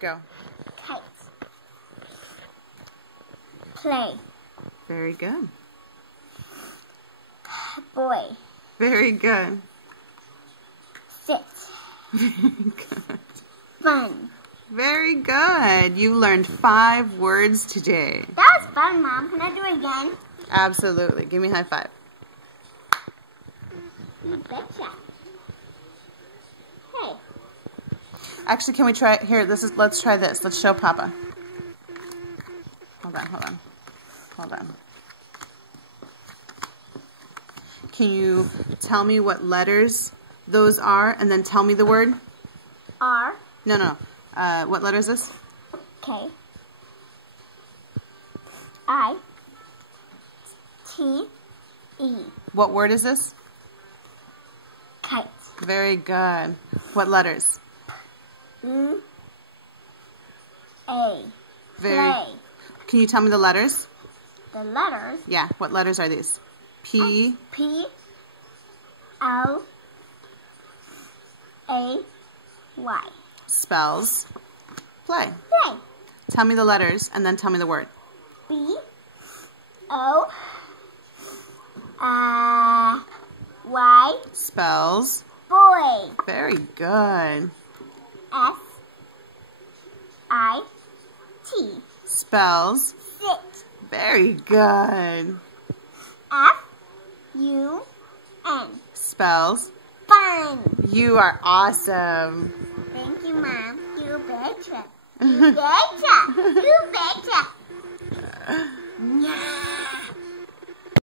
Go. Kite. Play. Very good. Boy. Very good. Sit. Very good. Fun. Very good. You learned 5 words today. That was fun, Mom. Can I do it again? Absolutely. Give me a high five. You betcha. Hey. Actually, can we try it here? Let's try this. Let's show Papa. Hold on. Can you tell me what letters those are and then tell me the word? R. No. What letter is this? K. I. T. E. What word is this? Kite. Very good. What letters? U. A. Very. Play. Can you tell me the letters? The letters. Yeah. What letters are these? P. P. L. A. Y. Spells. Play. Play. Tell me the letters and then tell me the word. B. O. Y. Spells. Boy. Very good. S. I. T. Spells. Sit. Very good. F. U. N. Spells. Fun. You are awesome. Thank you, Mom. You betcha. You betcha. You betcha. Yeah.